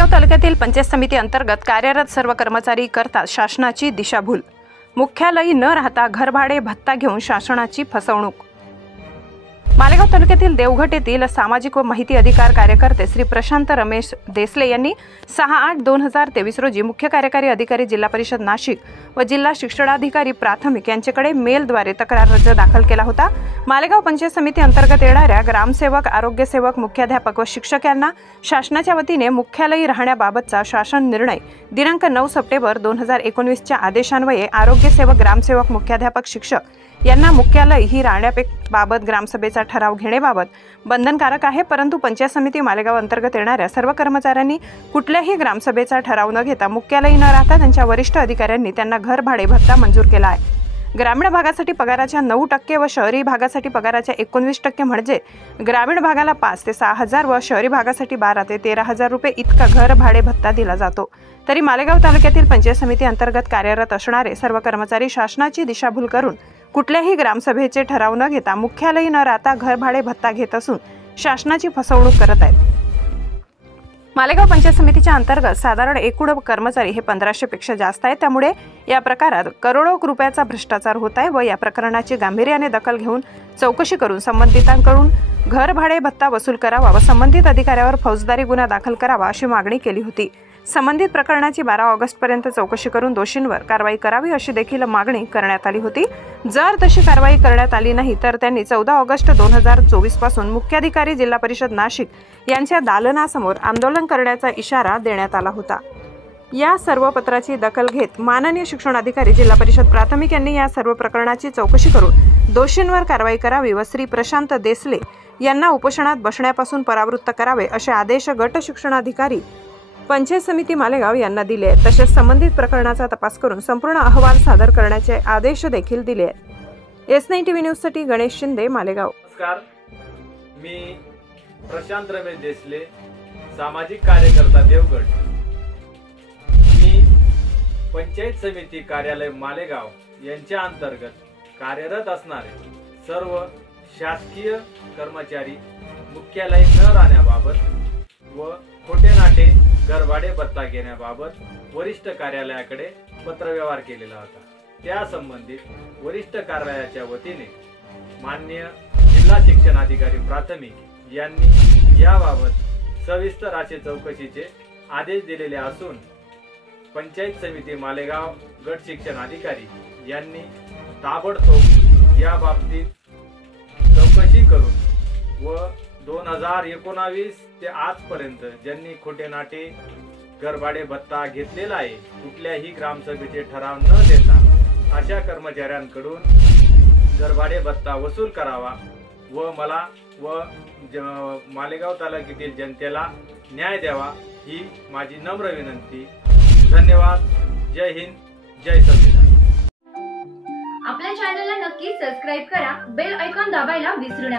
मालेगाव तालुक्यातील पंचायत समिती अंतर्गत कार्यरत सर्व कर्मचारी करतात शासनाची दिशाभूल। मुख्यालयी न राहता घरभाडे भत्ता घेऊन शासनाची फसवणूक। मालेगाव तालुक्यातील देवघट येथील सामाजिक व माहिती अधिकार कार्यकर्ते श्री प्रशांत रमेश देसले यांनी 6/8/2023 रोजी मुख्य कार्यकारी अधिकारी जिल्हा परिषद नाशिक व जिल्हा शिक्षणाधिकारी प्राथमिक यांच्याकडे मेलद्वारे तक्रार अर्ज दाखल केला होता। मालेगाव पंचायत समिती अंतर्गत येणाऱ्या ग्रामसेवक, आरोग्यसेवक, मुख्याध्यापक व शिक्षक यांना शासनाच्या वतीने मुख्यालयी राहण्याबाबतचा शासन निर्णय दिनांक 9 सप्टेंबर 2019 च्या आदेशान्वये आरोग्यसेवक, ग्रामसेवक, मुख्याध्यापक, शिक्षक यांना मुख्यालय ही राहण्याबाबत ग्रामसभेचा ठराव घेण्याबाबत बंधनकारक आहे। परंतु पंचायत समिती मालेगाव अंतर्गत येणाऱ्या सर्व कर्मचाऱ्यांनी कुठल्याही ग्रामसभेचा ठराव न घेता मुख्यालयी न राहता त्यांच्या वरिष्ठ अधिकाऱ्यांनी त्यांना घर भाडे भत्ता मंजूर केला आहे। ग्रामीण भागासाठी पगाराच्या 9% व शहरी भागासाठी पगाराच्या 19% म्हणजे ग्रामीण भागाला 5 ते 6,000 व शहरी भागासाठी 12 ते 13,000 रुपये इतका घर भाडे भत्ता दिला जातो। तरी मालेगाव तालुक्यातील पंचायत समिती अंतर्गत कार्यरत असणारे सर्व कर्मचारी शासनाची दिशाभूल करून कुठल्याही ग्रामसभेचे ठराव न घेता मुख्यालयी न राहता घर भाडे भत्ता घेत असून शासनाची फसवणूक करत आहेत। मालेगाव पंचायत समितीच्या अंतर्गत साधारण एकूण कर्मचारी हे 1500 पेक्षा जास्त आहेत। त्यामुळे या प्रकारात करोडो रुपयाचा भ्रष्टाचार होत आहे व या प्रकरणाची गांभीर्याने दखल घेऊन चौकशी करून संबंधितांकडून घर भाडे भत्ता वसूल करावा व संबंधित अधिकाऱ्यावर फौजदारी गुन्हा दाखल करावा अशी मागणी केली होती। संबंधित प्रकरणाची 12 ऑगस्ट पर्यंत चौकशी करून दोषींवर कारवाई करावी अशी देखील मागणी करण्यात आली होती। जर तशी कारवाई करण्यात आली नाही तर त्यांनी 14 ऑगस्ट 2024 पासून मुख्याधिकारी जिल्हा परिषद नाशिक यांच्या दालनासमोर आंदोलन करण्याचा इशारा देण्यात आला होता। या सर्व पत्राची दखल घेत माननीय शिक्षणाधिकारी जिल्हा परिषद प्राथमिक यांनी या सर्व प्रकरणाची चौकशी करून दोषींवर कारवाई करावी व श्री प्रशांत देसले यांना उपोषणात बसण्यापासून परावृत्त करावे असे आदेश गट शिक्षणाधिकारी पंचायत समिती मालेगाव यांना दिले आहेत। तसेच संबंधित प्रकरणाचा तपास करून संपूर्ण अहवाल सादर करण्याचे आदेश देखील दिले आहेत। S9 TV न्यूज साठी गणेश शिंदे, मालेगाव। नमस्कार, मी प्रशांत रमेश देसले, सामाजिक कार्यकर्ता देवगड। मी पंचायत समिती कार्यालय मालेगाव यांच्या अंतर्गत कार्यरत असणारे सर्व शासकीय कर्मचारी मुख्यालय न राहण्याबाबत व खोटे नाटे घरभाडे भत्ता घेण्याबाबत वरिष्ठ कार्यालयाकडे पत्रव्यवहार केलेला होता। त्या संबंधित वरिष्ठ कार्यालयाच्या वतीने माननीय जिल्हा शिक्षणाधिकारी प्राथमिक यांनी याबाबत सविस्तर असे चौकशीचे आदेश दिलेले असून पंचायत समिती मालेगाव गट शिक्षणाधिकारी यांनी ताबडतोब या बाबतीत चौकशी करून व 2019 ते आजपर्यंत ज्यांनी खोटे नाटे घरभाडे भत्ता घेतलेला आहे कुठल्याही ग्रामसभेचे ठराव न देता अशा कर्मचाऱ्यांकडून घरभाडे भत्ता वसूल करावा व मला व मालेगाव तालुक्यातील जनतेला न्याय द्यावा ही माझी नम्र विनंती। धन्यवाद। जय हिंद, जय संविधान। आपल्या चॅनलला नक्की सबस्क्राइब करा, बेल आयकॉन दाबायला विसरू नका।